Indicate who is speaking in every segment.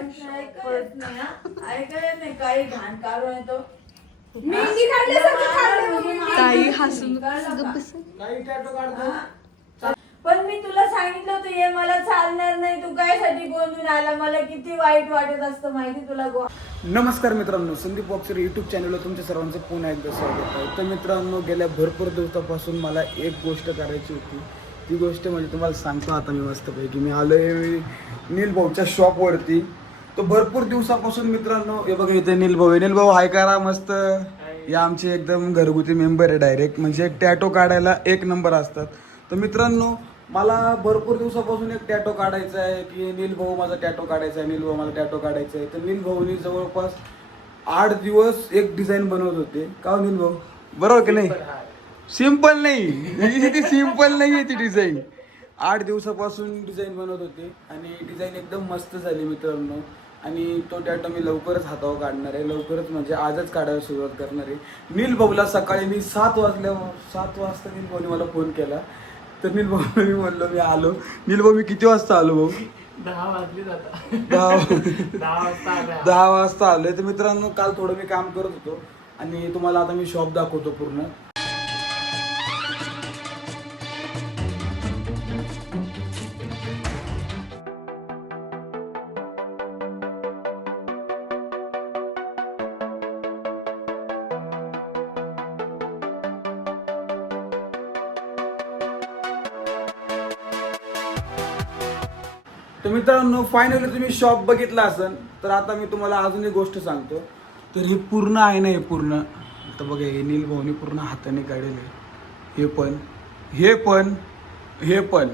Speaker 1: नाही काही घाण काढून येतो.
Speaker 2: हसून
Speaker 3: काही टॅटो काढतो.
Speaker 1: पण मी तुला सांगितलं होतं हे मला चालणार नाही. तू काय साठी गोंधून आला? मला किती वाईट वाटत असतं माहिती तुला गो
Speaker 3: नमस्कार मित्रांनो. संदीप बॉक्सर यूट्यूब चॅनलवर तुमच्या सर्वांचं पुन्हा एकदा स्वागत आहे. तर मित्रांनो गेल्या भरपूर दिवसापासून मला एक गोष्ट करायची होती. ती गोष्ट म्हणजे तुम्हाला सांगतो आता मी मस्तपैकी. मी आलो आहे नील भाऊच्या शॉपवरती तो भरपूर दिवसापासून मित्रांनो हे बघा इथे नील भाऊ आहे. नील भाऊ हाय करा मस्त. हे आमचे एकदम घरगुती मेंबर आहे डायरेक्ट म्हणजे टॅटो काढायला एक नंबर असतात. तर मित्रांनो मला भरपूर दिवसापासून एक टॅटो काढायचा आहे की नील भाऊ माझा टॅटो काढायचा आहे नील भाऊ माझा टॅटो काढायचा आहे. तर नील भाऊनी जवळपास आठ दिवस एक डिझाईन बनवत होते. का हो नील भाऊ बरोबर की नाही? सिंपल नाही. ती सिंपल नाही आहे ती डिझाईन आठ दिवसापासून डिझाईन बनवत होते आणि डिझाईन एकदम मस्त झाली मित्रांनो. आणि तो टॅटो मी लवकरच हातावर काढणार आहे. लवकरच म्हणजे आजच काढायला सुरुवात करणार आहे. नील भाऊला सकाळी मी सात वाजल्या सात वाजता नील भाऊने मला फोन केला. तर नील भाऊला मी म्हणलो मी आलो. नील भाऊ मी किती वाजता आलो भाऊ?
Speaker 4: दहा वाजली
Speaker 3: दहा
Speaker 4: वाजता
Speaker 3: दहा वाजता आलोय. तर मित्रांनो काल थोडं मी काम करत होतो. आणि तुम्हाला आता मी शॉप दाखवतो पूर्ण. तर मित्रांनो फायनली तुम्ही शॉप बघितला असन तर आता मी तुम्हाला अजून एक गोष्ट सांगतो. तर हे पूर्ण आहे ना हे पूर्ण? आता बघा हे नील भाऊनी पूर्ण हाताने काढलेलं आहे. हे पण हे पण हे पण.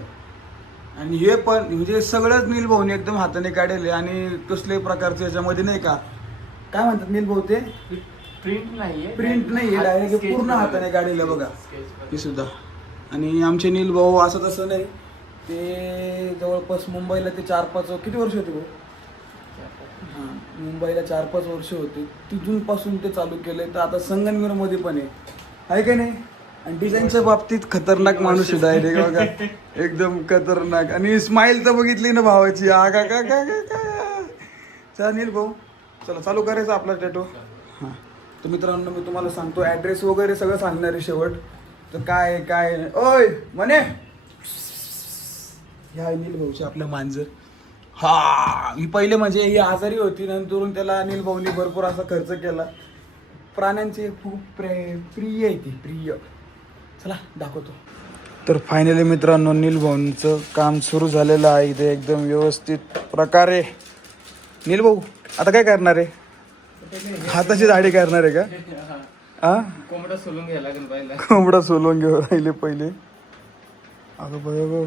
Speaker 3: आणि हे पण म्हणजे सगळंच नील भाऊनी एकदम हाताने काढले आणि कसल्याही प्रकारचं याच्यामध्ये नाही का? काय म्हणतात नील भाऊ ते?
Speaker 4: प्रिंट नाहीये.
Speaker 3: प्रिंट नाही आहे डायरेक्ट पूर्ण. हाताने काढलेलं बघा. हे सुद्धा. आणि आमचे नील भाऊ असं तसं नाही. ते जवळपास मुंबईला ते चार पाच किती वर्ष होते भाऊ? हां मुंबईला चार पाच वर्ष होते. तिथून पासून ते चालू केले तर आता संगमनेरमध्ये पण आहे. आहे का नाही? आणि डिझाईनच्या बाबतीत खतरनाक माणूस सुद्धा आहे रे बघा. एकदम खतरनाक. आणि स्माईल तर बघितली ना भावाची. आ का का का का चला नील भाऊ. चला चालू करायचं आपला टॅटो हां. तर मित्रांनो मी तुम्हाला सांगतो ॲड्रेस वगैरे सगळं सांगणार आहे शेवट. तर काय काय ओय म्हणे ह्या अनिल भाऊचे आपलं मांजर. हा ही पहिले म्हणजे ही आजारी होती नंतरून त्याला अनिल भाऊनी भरपूर असा खर्च केला. प्राण्यांचे खूप प्रे प्रिय आहे ती प्रिय. चला दाखवतो. तर फायनली मित्रांनो नील भाऊंचं काम सुरू झालेलं आहे. इथे एकदम व्यवस्थित प्रकारे. नील भाऊ आता काय करणार आहे? हाताची दाढी करणार आहे का? हा
Speaker 4: कोंबडा सोलून घ्यायला
Speaker 3: कोंबडा सोलून घेऊ राहिले पहिले. अगं बघ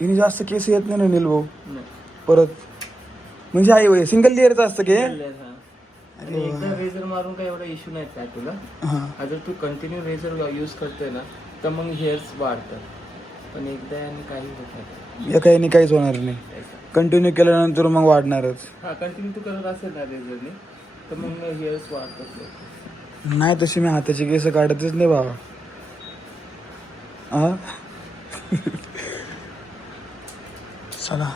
Speaker 3: हिने जास्त केस येत नाही ना नील भाऊ. परत. म्हणजे आई सिंगल लेअरचं असतं की?
Speaker 4: आणि एकदा रेझर मारून काय एवढा इश्यू नाही काय तुला.
Speaker 3: हा.
Speaker 4: जर तू कंटिन्यू रेझर यूज करतोय ना तर मग हेअर्स वाढतात. पण एकदा आणि काही होत नाही.
Speaker 3: या काही काहीच होणार नाही. कंटिन्यू केल्यानंतर मग वाढणारच.
Speaker 4: हा कंटिन्यू तू करत असेल ना रेझरने तर मग हेअर्स वाढतात.
Speaker 3: नाही तशी मी हाताची केस काढतच नाही बाबा. हा? चला.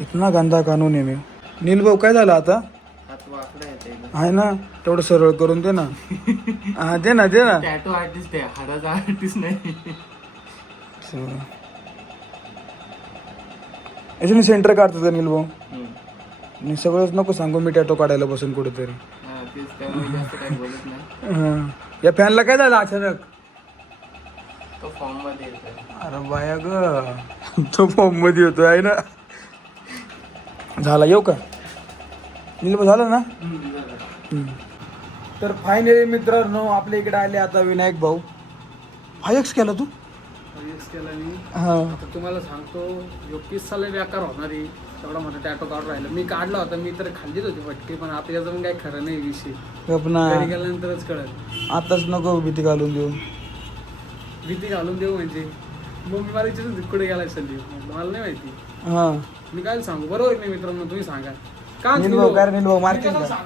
Speaker 3: इतना गंदा कानून आहे मी. नील भाऊ काय झालं आता?
Speaker 4: हात वाकडा येते
Speaker 3: आहे ना तेवढं सरळ करून दे ना. हा दे ना दे ना.
Speaker 4: टॅटो आर्टिस्ट आहे हाडाचा आर्टिस्ट नाही.
Speaker 3: याच्याने सेंटर काढतात का नील भाऊ.
Speaker 4: हम्म.
Speaker 3: आणि सगळंच नको सांगू मी टॅटो काढायला बसून कुठेतरी.
Speaker 4: हा तेच त्यामुळे जास्त काही बोलत नाही.
Speaker 3: हा. या फॅनला काय झालं अचानक?
Speaker 4: तो फॉर्ममध्ये
Speaker 3: अरे बाया ग. तो फॉर्ममध्ये होतो आहे ना? झाला येऊ का? नील भाऊ झालं ना? हम्म. तर फायनली मित्रांनो आपल्या इकडे आले आता विनायक भाऊ. फायक्स केला तू?
Speaker 5: केला मी.
Speaker 3: हा.
Speaker 5: आता तुम्हाला सांगतो यो किस्साला व्याकार होणार आहे. तेवढा मोठा टॅटो काढून राहिला. मी काढला होता मी तर खाल्लीच होती फटके पण आता याचं पण काही खरं नाही विषय. घरी गेल्यानंतरच कळत
Speaker 3: आताच नको भीती घालून देऊ.
Speaker 5: भीती घालून देऊ म्हणजे? मग मी मला विचारून कुठे गेलाय सल्ली मला नाही माहिती.
Speaker 3: हा.
Speaker 5: मी काय सांगू? बरोबर नाही मित्रांनो? तुम्ही सांगा. का
Speaker 3: नील भाऊ काय रे नील भाऊ मार्केट
Speaker 4: मला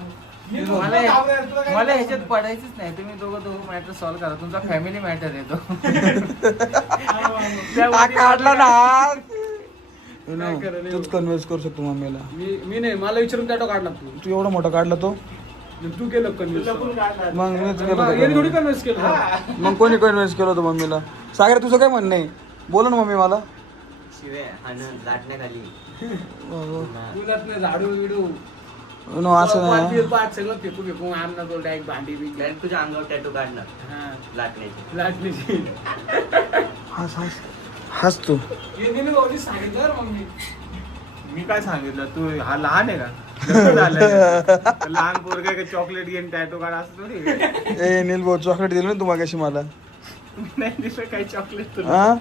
Speaker 4: मला ह्याच्यात पडायचंच नाही. तुम्ही दोघं दोघं मॅटर सॉल्व करा. तुमचा फॅमिली मॅटर आहे तो. त्यामुळे
Speaker 3: काढला ना. You know,
Speaker 5: काय करायला
Speaker 3: तूच कन्व्हिन्स करू शकतो मम्मीला.
Speaker 5: मी मी नाही. मला विचारून टॅटो काढला तू.
Speaker 3: तू एवढा मोठा काढला तो?
Speaker 5: तू केलं कन्व्हिन्स
Speaker 3: मग मीच केलं
Speaker 5: थोडी कन्व्हिन्स केलं.
Speaker 3: मग कोणी कन्व्हिन्स केलं होतं मम्मीला? सागर तुझं काय म्हणणं आहे? बोला ना मम्मी मला.
Speaker 6: शिवे हाणं लाटण्याखाली
Speaker 5: झाडू बिडू
Speaker 3: नो असं
Speaker 5: पाच
Speaker 3: नाही
Speaker 5: बिल पाच सगळं फेकू फेकू आणणार तो डायरेक्ट भांडी बी
Speaker 6: डायरेक्ट तुझ्या अंगावर टॅटू काढणार
Speaker 5: हा.
Speaker 6: लाटण्याची.
Speaker 5: लाटणीची
Speaker 3: हस हस. हस तू.
Speaker 5: भाऊनी सांगितलं मग मी
Speaker 4: काय सांगितलं? तू हा लहान आहे का? लग्न झालंय. लहान पोरग का? चॉकलेट घेऊन टॅटो काढ असं थोडी
Speaker 3: ए नील भाऊ चॉकलेट दिलं ना तू मागाशी मला.
Speaker 4: नाही दिसलं काही चॉकलेट तुला.
Speaker 3: हा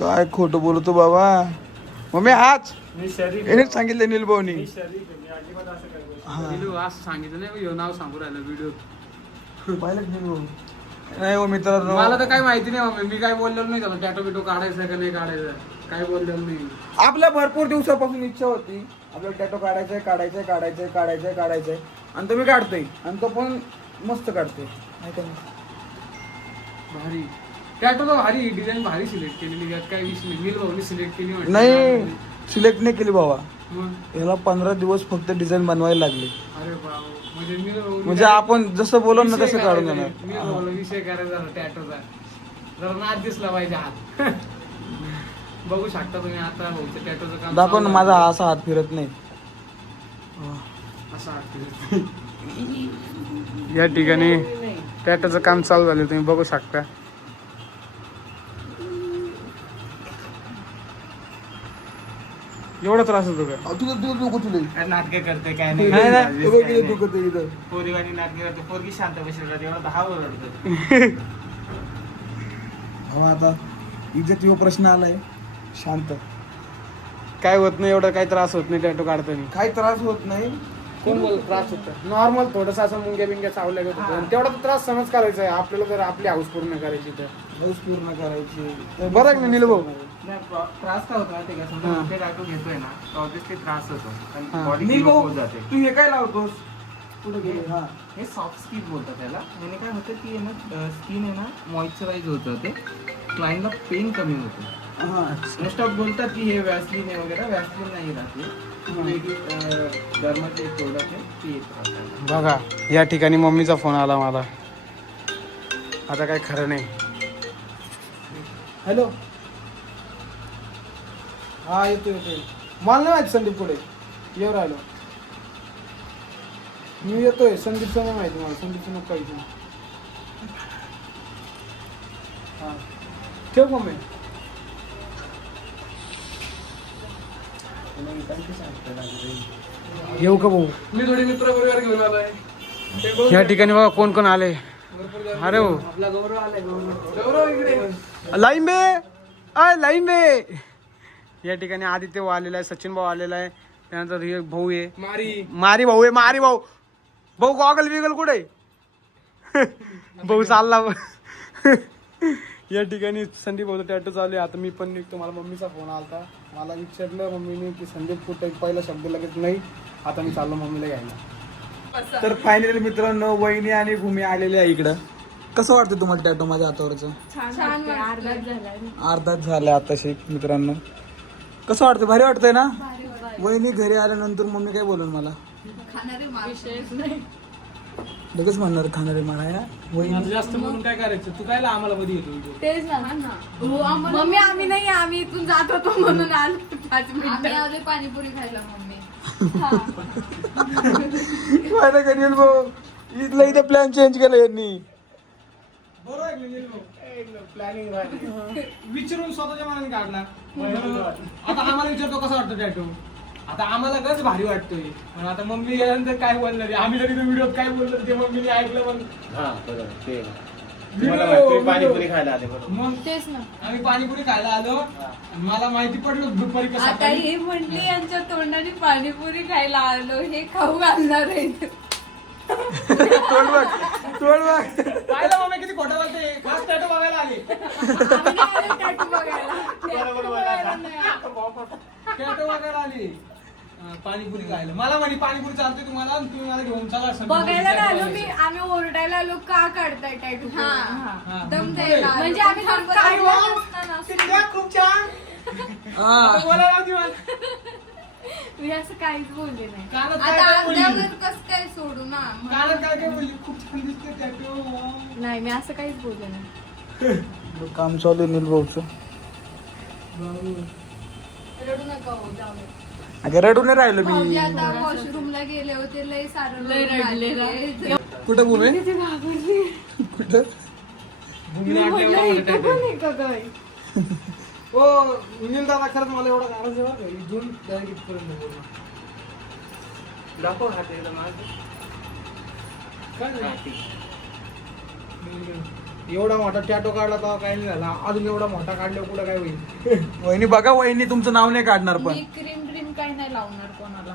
Speaker 3: काय खोटं बोलतो बाबा? मम्मी हाच
Speaker 4: मी शरीर
Speaker 3: यानेच सांगितलं नील भाऊनी.
Speaker 4: मी आहे. अजिबात असं काही
Speaker 3: हा.
Speaker 5: दिलू असं सांगितलं नाही ह्यो नाव सांगू राहिलं व्हिडिओ
Speaker 3: पाहिलं का नील भाऊ. नाही हो मित्रांनो.
Speaker 5: मला तर काय माहिती नाही मम्मी. मी काय बोललेलो नाही त्याला टॅटो बिटो काढायचं का नाही काढायचं काय बोललेलो नाही.
Speaker 3: आपल्या भरपूर दिवसापासून इच्छा होती. आपल्याला टॅटो काढायचंय काढायचंय काढायचंय काढायचंय काढायचंय आणि तो मी काढतोय. आणि तो पण मस्त काढतोय. नाही का नाही?
Speaker 5: भारी. भारी डिझाईन भारी सिलेक्ट केलेली यात काय विषय नाही. नील भाऊनी सिलेक्ट केली म्हटलं.
Speaker 3: नाही सिलेक्ट नाही केली बाबा.
Speaker 5: मग?
Speaker 3: याला पंधरा दिवस फक्त डिझाईन बनवायला लागले.
Speaker 5: अरे बाबा म्हणजे नील भाऊनी
Speaker 3: म्हणजे आपण जसं बोललो ना
Speaker 5: विषय
Speaker 3: तसं काढून
Speaker 5: करायचा
Speaker 3: देणार
Speaker 5: नील भाऊला विषय करायचा जरा टॅटोचा जरा दिसला पाहिजे हात. बघू शकता तुम्ही आता भाऊचं टॅटोचं काम
Speaker 3: दाखव ना
Speaker 5: चालू
Speaker 3: माझा
Speaker 5: आहे.
Speaker 3: असा हात फिरत नाही.
Speaker 5: असं हात या ठिकाणी टॅटोचं काम चालू झालं तुम्ही बघू शकता. एवढा त्रास होतो का?
Speaker 3: तुझं तुझं डोकं तुला
Speaker 4: काय नाटके करते काय
Speaker 3: नाही, नाही,
Speaker 4: नाही
Speaker 3: हे बघ, ते इथं.
Speaker 4: पोरीवाणी नाटके करते पोरगी शांत बसेल राहते एवढा दहा ओरडतो
Speaker 3: हा, आता इज्जत यो प्रश्न आलाय. शांत.
Speaker 5: काय होत नाही एवढा काही त्रास होत नाही टॅटो काढताना
Speaker 3: काही त्रास होत नाही.
Speaker 5: त्रास होतं नॉर्मल थोडस असं मुंग्या बिंग्या चावल्या गेलं होतं आणि तेवढा तर त्रास समज करायचा आहे. आपल्याला जर आपली हाऊस पूर्ण करायची तर.
Speaker 3: बस पूर्ण करायची.
Speaker 5: बरं आहे ना नील भाऊ
Speaker 4: नाही, प्र- त्रास काय होतो माहिती आहे का? समजा
Speaker 5: हा.
Speaker 4: घेतोय ना तर ऑब्विसली त्रास होतो.
Speaker 5: हा.
Speaker 3: भाऊ
Speaker 4: होत जाते.
Speaker 3: तू हे काय लावतोस? कुठे गेले? हा
Speaker 4: हे. सॉफ्ट स्किन बोलतात त्याला. याने काय होतं की आहे ना स्किन आहे ना मॉइश्चराईज होतं ते. क्लायंटला पेन कमी होतं.
Speaker 3: हा.
Speaker 4: मोस्ट ऑफ बोलतात की हे वॅसलीन आहे वगैरे. वॅसलीन नाही राहते वेगळी डर्माची एक प्रोडक्ट आहे ती येत राहते.
Speaker 5: बघा या ठिकाणी मम्मीचा फोन आला मला. आता काय खरं नाही.
Speaker 3: हॅलो. हा येतो येतो मला नाही माहिती संदीप पुढे येऊ राहिलो. मी येतोय. संदीपचं नाही माहिती मला. संदीपचं नको काही हा. ठेव मम्मी.
Speaker 5: येऊ का भाऊ?
Speaker 3: मी थोडी मित्र परिवार घेऊन आलोय.
Speaker 5: या ठिकाणी बघा कोण कोण आले. अरे हो.
Speaker 3: आपला गौरव आलाय गौरव. गौरव इकडे.
Speaker 5: लाईन बे. अय लाईन बे. या ठिकाणी आदित्य भाऊ आलेला आहे सचिन भाऊ आलेला आहे त्यानंतर हे भाऊ आहे.
Speaker 3: मारी.
Speaker 5: मारी भाऊ आहे मारी भाऊ. भाऊ गॉगल बिगल कुठे भाऊ चालला. या ठिकाणी संदीप भाऊ टॅटो चालू आहे. आता मी पण निघतो. मला मम्मीचा फोन आलता. मला विचारलं मम्मीने की संदीप कुठे पहिला शब्द लगेच नाही. आता मी चाललो मम्मीला घ्यायला.
Speaker 3: तर फायनली मित्रांनो वहिनी आणि भूमी आलेले आहे इकडं. कसं वाटतं तुम्हाला टॅटो माझ्या हातावरचं?
Speaker 7: अर्धाच
Speaker 3: झालं आताशी मित्रांनो. कसं वाटतं भारी वाटतंय ना? वहिनी घरी आल्यानंतर मम्मी काय बोलून मला? लगेच म्हणणार खाणारे मला या. वहिनी
Speaker 5: जास्त म्हणून काय करायचं? तू काय आम्हाला मध्ये येतो
Speaker 7: तेच ना. मम्मी आम्ही नाही आम्ही इथून जात होतो म्हणून आलो पाच मिनिटं.
Speaker 8: आधी पाणीपुरी खायला मम्मी.
Speaker 3: फायदा करेल भाऊ इथलं इथं प्लॅन चेंज केलं यांनी.
Speaker 5: प्लॅनिंग विचारून स्वतःच्या मनाने काढला आता आम्हाला विचारतो कसं वाटतं टॅटो? आता आम्हाला गच भारी वाटतोय? पण आता मम्मी यानंतर काय बोलणार आहे? आम्ही जरी व्हिडिओत काय बोललो ते मम्मीने ऐकलं पण
Speaker 4: हा बरोबर. ते.
Speaker 5: Video,
Speaker 4: मला माहिती, तुम्ही
Speaker 5: video.
Speaker 4: पाणीपुरी खायला आले बरोबर
Speaker 5: मग?
Speaker 8: तेच ना.
Speaker 5: आम्ही पाणीपुरी खायला आलो. आणि मला माहिती पडलं दुपारी कसं
Speaker 7: आता ही म्हणली यांच्या तोंडाने पाणीपुरी खायला आलो. हे खाऊ घालणार आहे.
Speaker 3: तोड बघ तोड बघ.
Speaker 5: पाहिलं मम्मी किती खोटं बोलते. खास टॅटो बघायला आले.
Speaker 7: आम्ही नाही आलो tattoo बघायला.
Speaker 5: टॅटो बघायला आली पाणीपुरी खायला. मला म्हणे पाणीपुरी चालते तुम्हाला आणि तुम्ही मला घेऊन चला.
Speaker 7: बघायला आलो. मी. आम्ही ओरडायला आलो का काढताय टॅटू
Speaker 8: हा.
Speaker 5: हा,
Speaker 8: दम
Speaker 5: मग
Speaker 8: द्यायला.
Speaker 7: म्हणजे आम्ही
Speaker 5: किती खूप छान.
Speaker 9: हा.
Speaker 5: बोलायला होती मला.
Speaker 7: मी असं काहीच बोलले नाही
Speaker 5: कानात काय
Speaker 7: आता
Speaker 5: काय बोलली?
Speaker 7: अर्ध्यावर कस काय सोडू ना
Speaker 5: कानात काय काय बोलली खूप छान दिसते टॅटू
Speaker 7: नाही मी असं काहीच बोलले नाही
Speaker 3: काम चालू आहे नील भाऊचं
Speaker 7: रडू नका हो जाऊ दे.
Speaker 3: अगं रडून नाही राहिलो
Speaker 7: भाऊजी
Speaker 3: मी
Speaker 7: आता वॉशरूमला गेले होते लय सारं
Speaker 1: लय
Speaker 7: रडून
Speaker 1: रडले
Speaker 7: आले.
Speaker 3: कुठं भूमी
Speaker 7: किती घाबरली.
Speaker 3: कुठं
Speaker 7: मी इथं. पण आहे का काय?
Speaker 5: हो सुनील दादा खरंच मला एवढा कारण जेव्हा इथून direct इथपर्यंत बोलला.
Speaker 4: दाखव हात एकदा माझं.
Speaker 5: काय
Speaker 4: हा,
Speaker 5: झालं?
Speaker 4: ठीक.
Speaker 5: एवढा मोठा टॅटो काढला तेव्हा काही नाही झाला अजून एवढा मोठा काढल्यावर कुठं काय होईल
Speaker 3: वहिनी बघा वहिनी तुमचं नाव नाही काढणार पण
Speaker 7: मी क्रीम क्रीम काही नाही लावणार कोणाला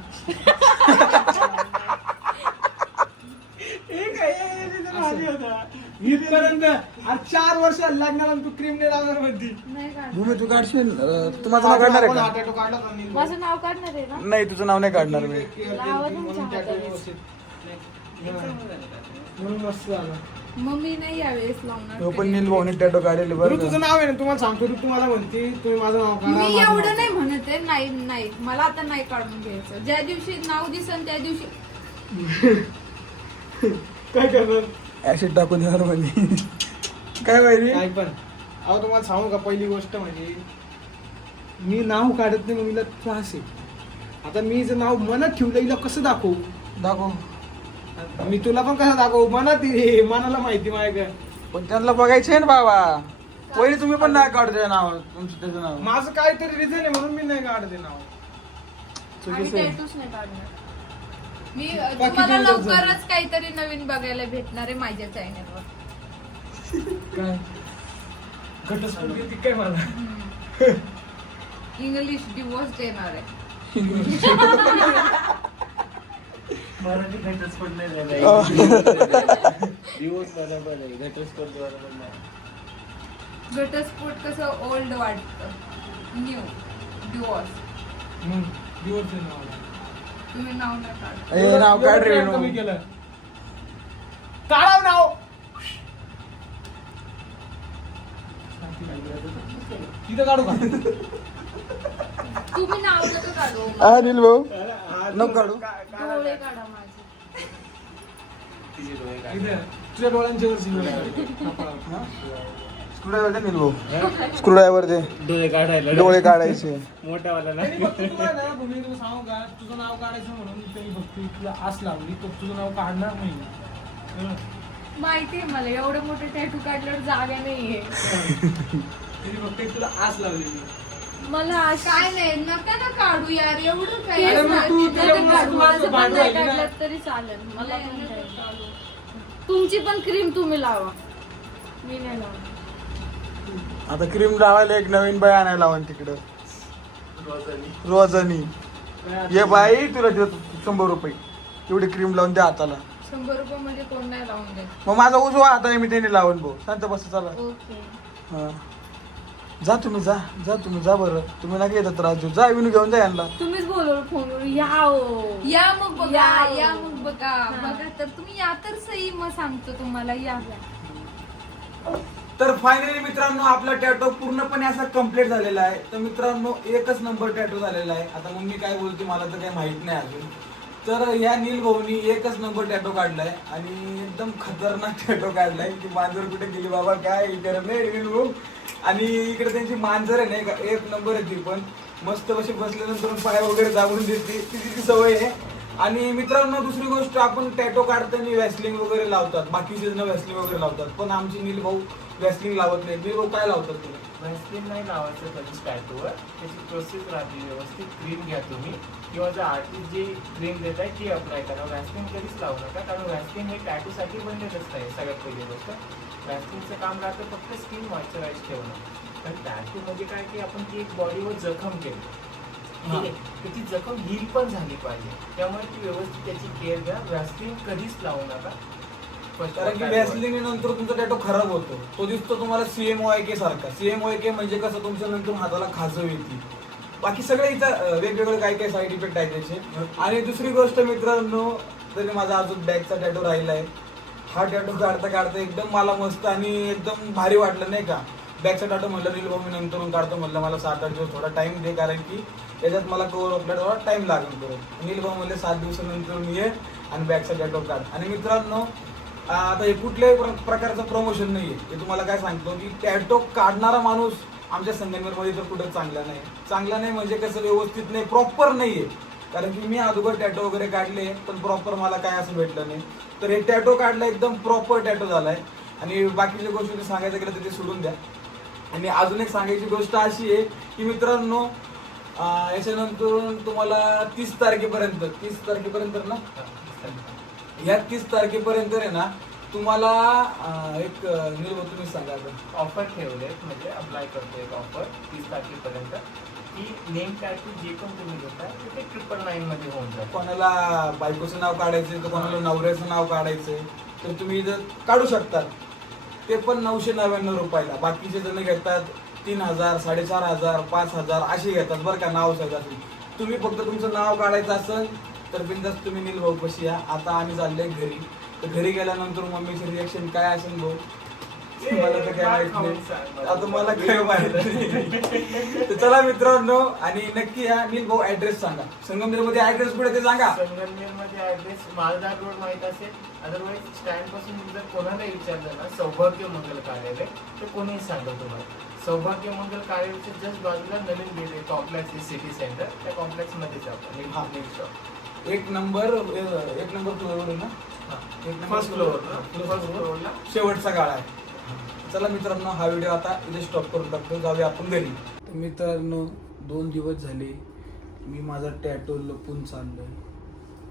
Speaker 5: इथपर्यंत आज चार वर्ष लागणार तू क्रीम नाही लावणार म्हणती.
Speaker 7: नाही काढणार.
Speaker 3: भूमी तू काढशील? अं, तू माझं नाव काढणार आहे का?
Speaker 5: टॅटो काढला का नील?
Speaker 7: माझं नाव काढणार आहे ना?
Speaker 3: नाही तुझं नाव नाही काढणार मी.
Speaker 7: लावा
Speaker 5: म्हणून
Speaker 7: तुमच्या
Speaker 5: tattoo
Speaker 7: हाताने.
Speaker 5: व्यवस्थित. म्हणून मस्त झालं.
Speaker 7: मग मी नाही यावेळेस लावणार
Speaker 3: तो पण नील भाऊनी टॅटो काढले बरं
Speaker 5: तुझं नाव आहे ना? तुम्हाला सांगतो तू तुम्हाला म्हणते तुम्ही माझं नाव काढा
Speaker 7: मी
Speaker 5: माझं
Speaker 7: एवढं. नाही म्हणत आहे नाही नाही. मला आता नाही काढून घ्यायचं. ज्या दिवशी नाव दिसन त्या दिवशी
Speaker 5: काय करणार?
Speaker 3: ऍसिड टाकून देणार म्हणजे काय वहिनी
Speaker 5: काय पण. अहो तुम्हाला सांगू का पहिली गोष्ट म्हणजे मी नाव काढत नाही मग हिला त्रास आहे. आता मी जर नाव मनात ठेवलं हिला कसं दाखवू?
Speaker 3: दाखव.
Speaker 5: मी तुला पण कसं दाखवू? मनात आहे मनाला माहिती माझ्या
Speaker 3: पण त्यांना बघायचंय ना बाबा. वहिनी तुम्ही पण नाही काढू त्याचं नाव तुमचं त्याचं नाव.
Speaker 5: माझं काहीतरी रिझन आहे म्हणून मी नाही काढते नाव.
Speaker 7: आम्ही
Speaker 3: चुकीचं आहे.
Speaker 7: टॅटूच नाही काढणार. मी अ,
Speaker 5: बाकी
Speaker 7: तुम्हाला लवकरच काहीतरी नवीन बघायला भेटणार आहे माझ्या चॅनलवर
Speaker 5: काय? घटस्फोट येते काय मला?
Speaker 7: इंग्लिश डिवोर्स देणार आहे.
Speaker 10: मराठी घटस्फोट नाही झाला.
Speaker 4: दिवस बरोबर आहे. घटस्फोट बरोबर नाही.
Speaker 7: घटस्फोट कसं ओल्ड वाटतं? न्यू डिवोर्स
Speaker 5: मग दिवस.
Speaker 7: तुम्ही नाव नाही काढ
Speaker 3: ए, नाव काढ रे
Speaker 5: कमी केलं. काढाव नाव. तिथं काढू का?
Speaker 7: तुम्ही नाव नका काढू.
Speaker 3: हा नील भाऊ. नको काढू.
Speaker 7: डोळे काढा माझे.
Speaker 4: तिचे डोळे काढ.
Speaker 5: इथं तुझ्या डोळ्यांच्या वरची
Speaker 3: स्क्रूड्रायव्हर दे नील भाऊ. स्क्रूड्रायव्हर दे.
Speaker 4: डोळे काढायला.
Speaker 3: डोळे काढायचे.
Speaker 4: मोठा वाला
Speaker 5: नाही, तुला सांगू का तुझं नाव काढायचं म्हणून त्यांनी तुला आस लावली तो तुझं नाव काढणार नाही. हं.
Speaker 7: माहितीये मला एवढं मोठं टॅटू काढल्यावर जागा नाहीये.
Speaker 5: त्यांनी फक्त एक तुला आस लावलेली
Speaker 7: मला आज- काय नाही नका ना काढू यार एवढं काय?
Speaker 5: अरे मग तू
Speaker 7: तिथं
Speaker 5: तुझ्या
Speaker 7: तर
Speaker 5: मुलाचं
Speaker 7: काढू.
Speaker 5: माझं
Speaker 7: माझं पण
Speaker 5: भांडण
Speaker 7: नाही
Speaker 5: आहे ना.
Speaker 7: काढलं तरी चालेल. मला पण नाही काढू. तुमची पण क्रीम तुम्ही लावा. मी नाही लावणार.
Speaker 3: आता क्रीम लावायला एक नवीन बाई आणायला लावून तिकडं. रोजनी. ये बाई तुला देतो शंभर रुपये. एवढी क्रीम लावून द्या हाताला.
Speaker 7: शंभर रुपये मध्ये कोण नाही लावून देत.
Speaker 3: मग माझा उजवा हात आहे मी त्याने लावून भाऊ. शांत बस चला.
Speaker 7: ओके.
Speaker 3: हा. जा तुम्ही जा. जा तुम्ही जा बरं. तुम्ही नका येतात त्रास देऊ जा विनू घेऊन जा यांना.
Speaker 7: तुम्हीच बोलवलं फोनवर या हो या मग बघा
Speaker 1: या.
Speaker 7: या मग बघा. बघा तर तुम्ही या तर सही मग सांगतो तुम्हाला. या
Speaker 3: तर फायनली मित्रांनो आपला टॅटो पूर्णपणे असा कंप्लीट झालेला आहे. तर मित्रांनो एकच नंबर टॅटो झालेला आहे. आता मम्मी काय बोलते मला तर काही माहीत नाही अजून. तर ह्या नील भाऊनी एकच नंबर टॅटो काढलाय आणि एकदम खतरनाक टॅटो काढलाय की मांजर कुठे गेली बाबा? काय हे नाही नील भाऊ आणि इकडे त्यांची मांजर आहे नाही का? एक नंबर आहे ती पण. मस्त कशी बसल्यानंतर पाय वगैरे दाबून देते. ती तिची सवय आहे. आणि मित्रांनो दुसरी गोष्ट आपण टॅटो काढताना व्हॅसलिंग वगैरे लावतात. बाकीचे जण व्हॅसलिंग वगैरे लावतात. पण आमची नील भाऊ व्हॅसलिंग लावत नाही नील भाऊ काय लावतात तुला?
Speaker 4: व्हॅसलिन नाही लावायचं कधीच टॅटूवर त्याची प्रोसेस राहते व्यवस्थित. क्रीम घ्या तुम्ही. किंवा जर आर्टिस्ट जी क्रीम देत आहे ती अप्लाय करा. व्हॅसलिन कधीच लावू नका. कारण व्हॅसलिन हे टॅटूसाठी बनलेलंच नाही सगळ्यात पहिली गोष्ट. व्हॅसलिनचं काम राहतं फक्त स्किन मॉइश्चराईज ठेवणं. पण टॅटू म्हणजे काय? की आपण ती एक बॉडीवर जखम केली. ठीक आहे? तर ती जखम हील पण झाली पाहिजे. त्यामुळे ती व्यवस्थित त्याची केअर घ्या. व्हॅसलिन कधीच लावू नका.
Speaker 3: कारण की. व्हॅसलिन नंतर तुमचा टॅटो खराब होतो. तो दिसतो तुम्हाला सीएमओआय के सारखा. सीएमओआय के म्हणजे कसं तुमच्या नंतर हाताला खाजव येते बाकी सगळे इथं वेगवेगळे काही काही साईड इफेक्ट आहेत त्याचे. आणि दुसरी गोष्ट मित्रांनो तरी माझा अजून बॅगचा टॅटो राहिला आहे हा टॅटो काढता काढता एकदम मला मस्त आणि एकदम भारी वाटलं नाही का? बॅकचा टॅटो म्हणलं रील भाऊ मी नंतरून काढतो. म्हणलं मला सात आठ दिवस थोडा टाइम दे कारण की याच्यात मला कवर आपल्याला थोडा टाइम लागेल परत. नील भाऊ म्हणले सात दिवसानंतर मी ये आणि बॅकचा टॅटो काढ. आणि मित्रांनो आता हे कुठल्याही प्र- प्रकारचं प्रमोशन नाही आहे हे तुम्हाला काय सांगतो की टॅटो काढणारा माणूस आमच्या संगमनेरमध्ये तर कुठं चांगला नाही. चांगला नाही म्हणजे कसं व्यवस्थित नाही प्रॉपर नाही आहे कारण की मी अगोदर टॅटो वगैरे काढले पण प्रॉपर मला काय असं भेटलं नाही. तर हे टॅटो काढला एकदम प्रॉपर टॅटो झाला आहे आणि बाकीच्या गोष्टी जर सांगायचं गेलं तर ते सोडून द्या. आणि अजून एक सांगायची गोष्ट अशी आहे की मित्रांनो याच्यानंतर तुम्हाला तीस तारखेपर्यंत तीस तारखेपर्यंत ना? या तीस तारखेपर्यंत आहे ना तुम्हाला अं, एक अं, नील तुम्ही सांगा आता.
Speaker 4: ऑफर ठेवले म्हणजे अप्लाय करतो एक ऑफर तीस तारखेपर्यंत. की नेम टॅटू जे पण तुम्ही तर ते ट्रिपल नाईन मध्ये होऊन जातं.
Speaker 3: कोणाला बायकोचं नाव काढायचंय तर कोणाला नवऱ्याचं नाव काढायचंय तर तुम्ही इथं काढू शकता. ते पण नऊशे नव्याण्णव रुपयाला. बाकीचे जण घेतात. तीन हजार साडेचार हजार पाच हजार असे घेतात बरं का नाव सगळं तुम्ही फक्त तुमचं नाव काढायचं असेल तर बिंदास तुम्ही नील भाऊ कशी या आता आम्ही चाललोय घरी. तर घरी गेल्यानंतर मम्मीचे रिएक्शन काय असेल भाऊ? मला तर काय माहीत नाही. आता मला काय माहीत नाही. तर चला मित्रांनो आणि नक्की या नील भाऊ ऍड्रेस सांगा. संगमनेरमध्ये ऍड्रेस कुठे ते सांगा.
Speaker 4: संगमनेरमध्ये ऍड्रेस मालदार रोड माहीत असेल. अदरवाईज स्टँडपासून जर कोणाला विचारलं ना सौभाग्य मंगल कार्यालय तर कोणीही सांगतो तुम्हाला. सौभाग्य मंगल कार्यालयाच्या जस्ट बाजूला नवीन बिल्डिंग कॉम्प्लेक्स सिटी सेंटर त्या कॉम्प्लेक्स मध्येच आपण.
Speaker 3: हा.
Speaker 4: नेक्स्ट शॉप
Speaker 3: एक नंबर एक नंबर फ्लोअर आहे ना? एक नंबर
Speaker 4: फर्स्ट फ्लोअर फर्स्ट. फ्लोअरला
Speaker 3: शेवटचा गाळा आहे. चला मित्रांनो हा व्हिडिओ आता इथे स्टॉप करून टाकतो. जाऊया आपण घरी. तर मित्रांनो दोन दिवस झाले मी माझा टॅटो लपून चाललोय.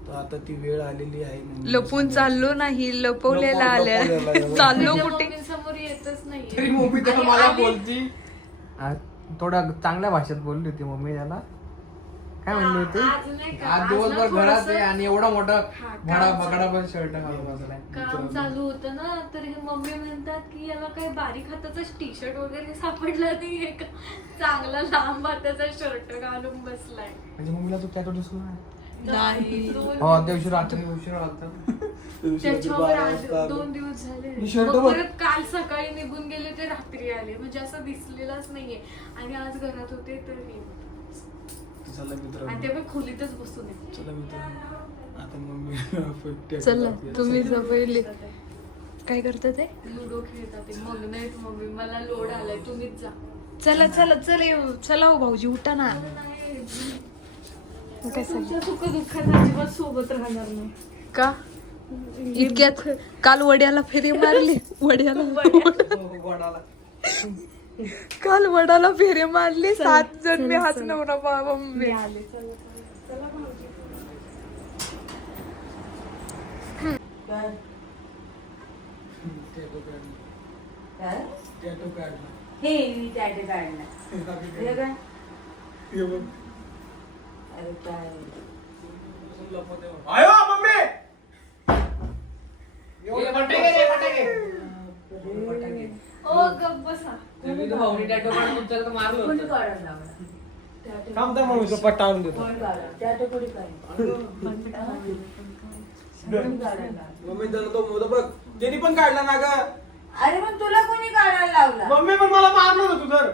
Speaker 3: तर आता ती वेळ आलेली आहे
Speaker 2: लपून चाललो नाही लपवलेला आल्या. चाललो कुठे?
Speaker 7: मम्मीसमोर येतच
Speaker 5: तरी
Speaker 7: नाहीये
Speaker 5: मम्मी त्याला मला बोलती.
Speaker 11: थोडा चांगल्या भाषेत बोलली होती मम्मी त्याला. काय म्हणली होती?
Speaker 7: आज नाही
Speaker 11: दिवसभर घरात आहे आणि एवढा मोठा
Speaker 7: हा,
Speaker 11: भडा
Speaker 7: काम
Speaker 11: बकडा पण शर्ट घालून बसलाय.
Speaker 7: काम चालू होतं ना तर हे मम्मी म्हणतात की याला काही बारीक हाताचा टी शर्ट वगैरे सापडला नाहीये का? चांगला लांब हाताचा शर्ट घालून बसलाय.
Speaker 11: म्हणजे मम्मीला तू टॅटो दिसला
Speaker 7: नाही?
Speaker 11: हो त्या दिवशी रात्री उशीर आलता.
Speaker 7: त्याच्यावर आज दोन दिवस झाले. मग
Speaker 5: बघ.
Speaker 7: परत काल सकाळी निघून गेले ते रात्री आले. म्हणजे असं दिसलेलंच नाहीये. आणि आज घरात होते तर हे.
Speaker 3: चला
Speaker 7: आणि
Speaker 3: मित्रांनो
Speaker 7: ते पण खोलीतच बसून आहे.
Speaker 3: चला मित्रांनो. आता मम्मी
Speaker 2: चला. तुम्ही पहिले काय करता ते?
Speaker 7: लुडो खेळतात ते. मग नाही मम्मी मला लोड आलाय. तुम्हीच जा.
Speaker 2: चला चला चला येऊ. चला हो भाऊजी उठा ना. काय सांग
Speaker 7: तुमच्या सुख दुःखात अजिबात सोबत राहणार नाही.
Speaker 2: का? इतक्यात काल वड्याला फेरी मारली. वड्याला काल वडाला फेरी मारली सात जण मी हाच नवरा बाबा मम्मी
Speaker 7: आले.
Speaker 1: काय. हे मी टॅटो काढला हे काय काय
Speaker 7: ओ गप बसा
Speaker 1: कोणी काढायला लावला?
Speaker 5: काम तर आणून देतो
Speaker 1: कोण काढायला? टॅटो कोणी काढला? कोणी काढायला?
Speaker 3: मम्मी त्याला तो मोदक बघ त्यांनी पण काढला ना ग
Speaker 1: अरे पण तुला कोणी काढायला लावला
Speaker 5: मम्मी पण मला मारलं होतं तू तर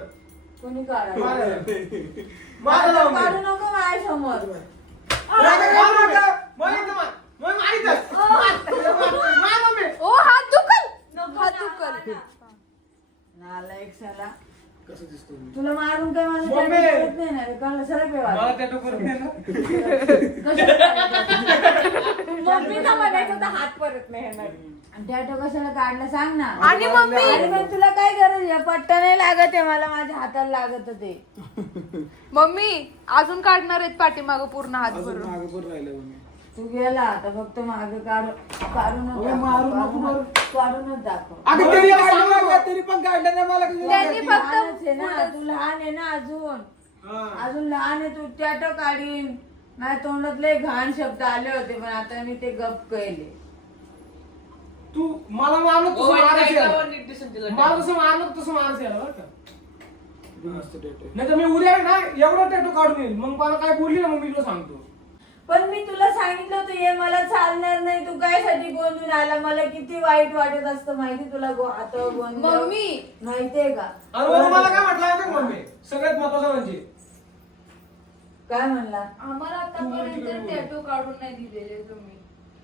Speaker 1: कोणी काढायला
Speaker 5: मारलं.
Speaker 1: लावला?
Speaker 5: मारलं
Speaker 1: आता
Speaker 5: मम्मी.
Speaker 1: काढू नको माझ्यासमोर
Speaker 5: मार मम्मी. मम्मी इथं मार. मम्मी मार इथं. मार. मार मम्मी.
Speaker 2: ओ हात दुखल
Speaker 1: नको
Speaker 2: हात
Speaker 1: ना,
Speaker 2: दुखल.
Speaker 1: नालायक साला.
Speaker 3: कसं दिसतो मी?
Speaker 1: तुला मारून काय मला
Speaker 5: मम्मी.
Speaker 1: नाही ना रे. कळलं? सरळ पे
Speaker 5: मला
Speaker 1: वाजव.
Speaker 5: टॅटू करून दे ना.
Speaker 7: मम्मीला म्हणायचं होतं हात परत नाही येणार.
Speaker 1: टॅटो कशाला काढला सांग ना.
Speaker 2: आणि मम्मी!
Speaker 1: अरे पण तुला काय गरज आहे? पट्टा नाही लागत आहे मला माझ्या हाताला लागत ते.
Speaker 2: मम्मी अजून काढणार आहेत पाठीमाग पूर्ण हात
Speaker 3: अजून
Speaker 2: भरून.
Speaker 3: मागं पण राहिलं मम्मी.
Speaker 1: तू गेला आता फक्त मागे काढू
Speaker 3: अरे
Speaker 1: दाखव,
Speaker 3: मारू नको
Speaker 1: काढून- काढूनच दाखव.
Speaker 3: अगं तरी काढलं ना. गं, तरी पण काढलं नाही मला किती
Speaker 2: त्यांनी
Speaker 3: लागलं.
Speaker 2: फक्त
Speaker 1: लहानच आहे ना तू लहान आहे ना अजून.
Speaker 3: हा.
Speaker 1: अजून लहान आहे तू टॅटो काढीन. माझ्या तोंडातले घाण शब्द आले होते पण आता मी ते गप केले.
Speaker 5: तू मला मारलं तसं मारायचं याला. मला तसं मारलं तसं मारायचं याला बरं का. नाही तर मी उद्या ना एवढा टॅटू काढून येईल. मग मला काय बोलली ना मग मी तुला सांगतो.
Speaker 1: पण मी तुला सांगितलं होतं हे मला चालणार नाही तू काय साठी गोंधून आला? मला किती वाईट वाटत असतं माहिती तुला गो- हातावर गोंधळ
Speaker 7: मम्मी.
Speaker 1: माहितीये का?
Speaker 5: तुम्हाला काय म्हटलं का मम्मी? सगळ्यात महत्वाचं म्हणजे.
Speaker 1: काय म्हणला?
Speaker 7: आम्हाला आतापर्यंत टॅटू काढून नाही दिलेले तुम्ही.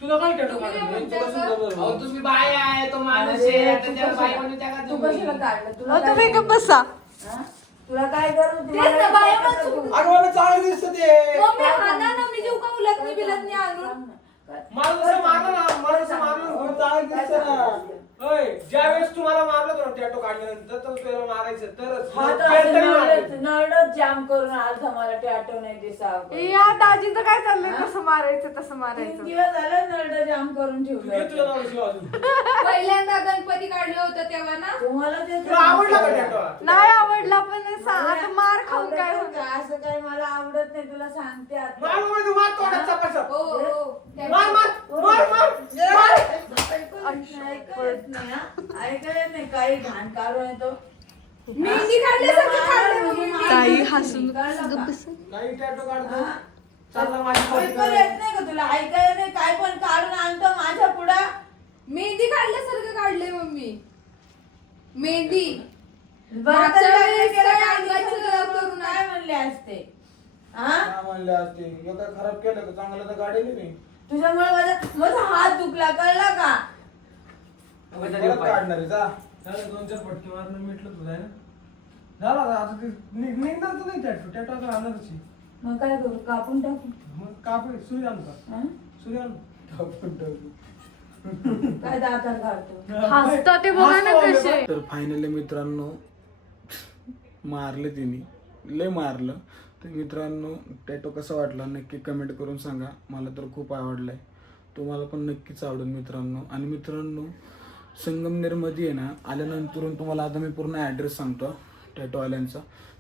Speaker 5: तुला काय टॅटू
Speaker 7: तुम्ही काय
Speaker 5: काढलं?
Speaker 7: म्हणता
Speaker 5: तुला
Speaker 7: का?
Speaker 5: सुद्धा बरोबर.
Speaker 12: तुम्ही बाय आहे तो माणूस
Speaker 1: अरे, कशाला- तू काढलं? तुला
Speaker 7: अहो,
Speaker 1: काय
Speaker 7: तुम्ही गप्प बसा.
Speaker 1: हा? तुला काय होती?
Speaker 7: तेच ना,
Speaker 1: मला
Speaker 7: बाया पण?
Speaker 5: अगं मला चांगलं दिसतं ते.
Speaker 7: मम्मी हाना ना मी जीव का उलत नाही बिलत नाही आणून?
Speaker 5: मला जसं मारलं ना मला जसं मारलं ना, खूप चांगलं दिसतं ना. ज्या वेळेस तुम्हाला मारलं होतं ना टॅटो काढल्यानंतर तर तुला मारायचं तरच.
Speaker 1: असं. नरडत जाम करून आलता मला ते आठवण दिसावं
Speaker 7: या दाजीचं काय चाललंय? कसं मारायचं तसं
Speaker 1: तीन
Speaker 7: मारायचं?
Speaker 1: दिवस झालं नरड जाम करून
Speaker 5: घे तुझं
Speaker 1: ठेवलं.
Speaker 7: पहिल्यांदा गणपती काढले होते तेव्हा ना?
Speaker 1: तुम्हाला ते
Speaker 5: तुला आवडला का टॅटो
Speaker 7: नाही आवडला पण आता मार खाऊन काय होतं?
Speaker 1: असं काही मला आवडत नाही तुला सांगते आता.
Speaker 5: मार तू मार तोंडात चपाचप.
Speaker 7: हो. हो?
Speaker 5: मार मार मार मार
Speaker 1: नाही काही घाण काढून येतो
Speaker 7: मेहंदी काढल्यासारखं काढलंय मम्मी.
Speaker 1: ताई हसून ऐकायला
Speaker 5: काही टॅटो काढतो. चालला माझी कॉपी
Speaker 1: येत
Speaker 5: करायला.
Speaker 1: नाही का तुला? ऐकायला नाही. काय पण काढून आणतो माझ्या पुढं.
Speaker 7: मेहंदी काढल्यासारखं काढलंय मम्मी मेहंदी.
Speaker 1: बरं
Speaker 7: मागच्या
Speaker 1: तर काय
Speaker 7: वेळेस
Speaker 1: केलं,
Speaker 7: काय
Speaker 1: काय
Speaker 7: अंगाचं
Speaker 1: केलं,
Speaker 7: करून
Speaker 1: काय म्हणले असते हा?
Speaker 5: काय म्हणले असते हे खराब केलं चांगलं तर गाडी मी.
Speaker 1: तुझ्यामुळे माझा माझा हात दुखला कळला का?
Speaker 5: परत काढणार आहे, जा. झालं दोन चार मिटलं तुझं आहे ना? झालं आता आता ते नि- निघणार तर नाही टॅटो टॅटो आता राहणारच आहे.
Speaker 1: मग काय करू कापून टाकू?
Speaker 5: मग कापड सूर्य आणू का?
Speaker 1: हा?
Speaker 5: सूर्य आणू.
Speaker 1: काय दातात काढतो?
Speaker 7: हसता ते बघा ना
Speaker 5: हसतो आम्ही
Speaker 7: कसे
Speaker 3: तर फायनली मित्रांनो मारले तिने. लय मारलं. तर मित्रांनो टॅटो कसा वाटला नक्की कमेंट करून सांगा. मला तर खूप आवडलाय. तुम्हाला पण नक्कीच आवडेल मित्रांनो. आणि मित्रांनो संगमनेरमध्ये आहे ना आल्यानंतरून तुम्हाला आता मी पूर्ण ॲड्रेस सांगतो टॅटोवाल्यांचा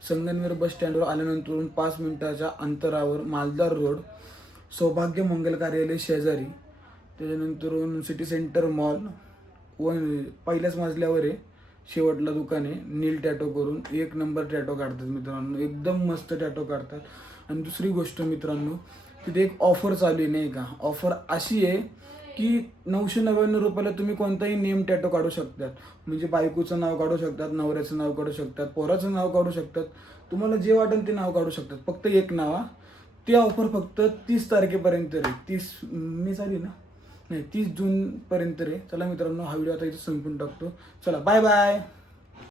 Speaker 3: संगमनेर बस स्टँडवर आल्यानंतरून पाच मिनिटाच्या अंतरावर मालदार रोड सौभाग्य मंगल कार्यालय शेजारी त्याच्यानंतरून सिटी सेंटर मॉल वन पहिल्याच मजल्यावर आहे. शेवटला दुकान आहे. नील टॅटो करून एक नंबर टॅटो काढतात मित्रांनो. एकदम मस्त टॅटो काढतात. आणि दुसरी गोष्ट मित्रांनो तिथे एक ऑफर चालू आहे नाही का? ऑफर अशी आहे की नऊशे नव्याण्णव रुपयाला तुम्ही कोणताही नेम टॅटो काढू शकतात. म्हणजे बायकोचं नाव काढू शकतात नवऱ्याचं नाव काढू शकतात पोराचं नाव काढू शकतात. तुम्हाला जे वाटेल ते नाव काढू शकतात. फक्त एक नाव हा. ती ऑफर फक्त तीस तारखेपर्यंत रे तीस मे झाली ना? नाही तीस जूनपर्यंत रे. चला मित्रांनो हा व्हिडिओ आता इथे संपून टाकतो. चला बाय बाय